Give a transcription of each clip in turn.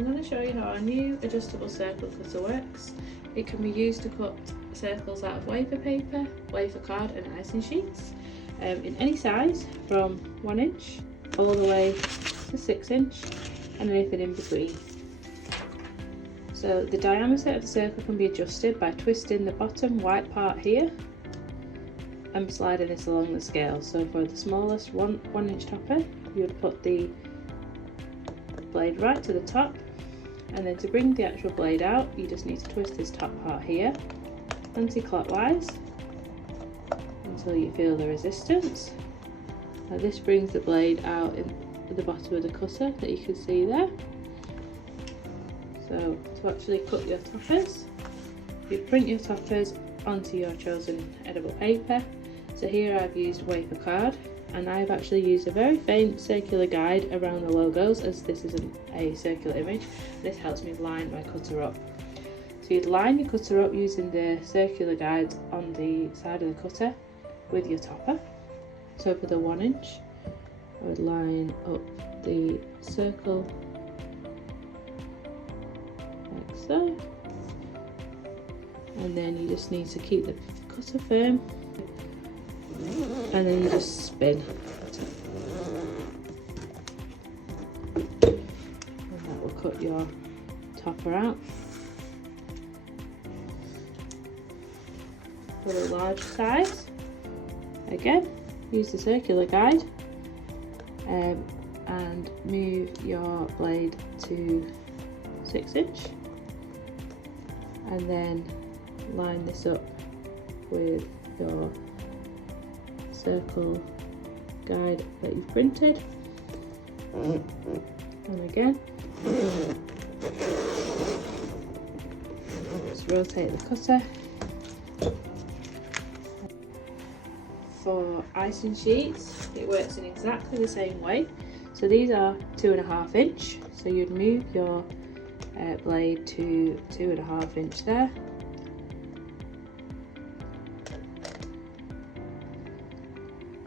I'm going to show you how our new adjustable circle cutter works. It can be used to cut circles out of wafer paper, wafer card and icing sheets in any size from 1 inch all the way to 6 inch and anything in between. So the diameter of the circle can be adjusted by twisting the bottom white part here and sliding this along the scale. So for the smallest 1 inch topper, you would put the blade right to the top, and then to bring the actual blade out you just need to twist this top part here anti-clockwise until you feel the resistance. Now this brings the blade out in the bottom of the cutter that you can see there. So to actually cut your toppers, you print your toppers onto your chosen edible paper. So here I've used wafer card, and I've actually used a very faint circular guide around the logos, as this isn't a circular image. This helps me line my cutter up. So you'd line your cutter up using the circular guides on the side of the cutter with your topper. So for the 1 inch, I would line up the circle like so, and then you just need to keep the cutter firm, and then you just spin, and that will cut your topper out. For the large size, again use the circular guide and move your blade to 6 inch, and then line this up with your circle guide that you've printed, and again just rotate the cutter. For icing sheets, it works in exactly the same way. So these are 2.5 inch, so you'd move your blade to 2.5 inch there,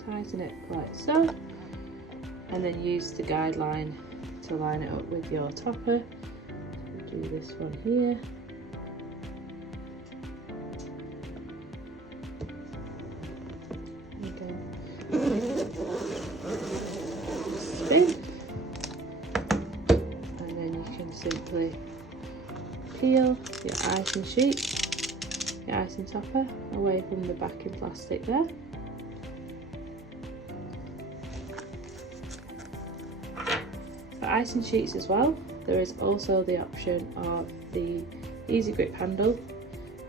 tighten it like so, and then use the guideline to line it up with your topper. Do this one here. Spin, and then you can simply peel your icing sheet, your icing topper, away from the backing plastic there. For icing sheets as well, there is also the option of the easy grip handle.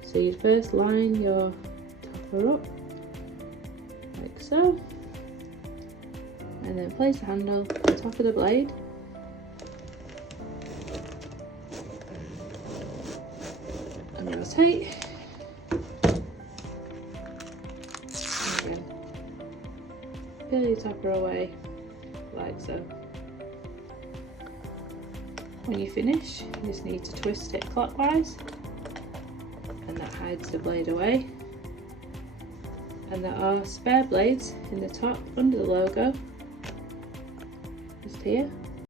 So you first line your topper up like so, and then place the handle on the top of the blade, and rotate, and again peel your topper away like so. When you finish, you just need to twist it clockwise, and that hides the blade away. And there are spare blades in the top under the logo, just here.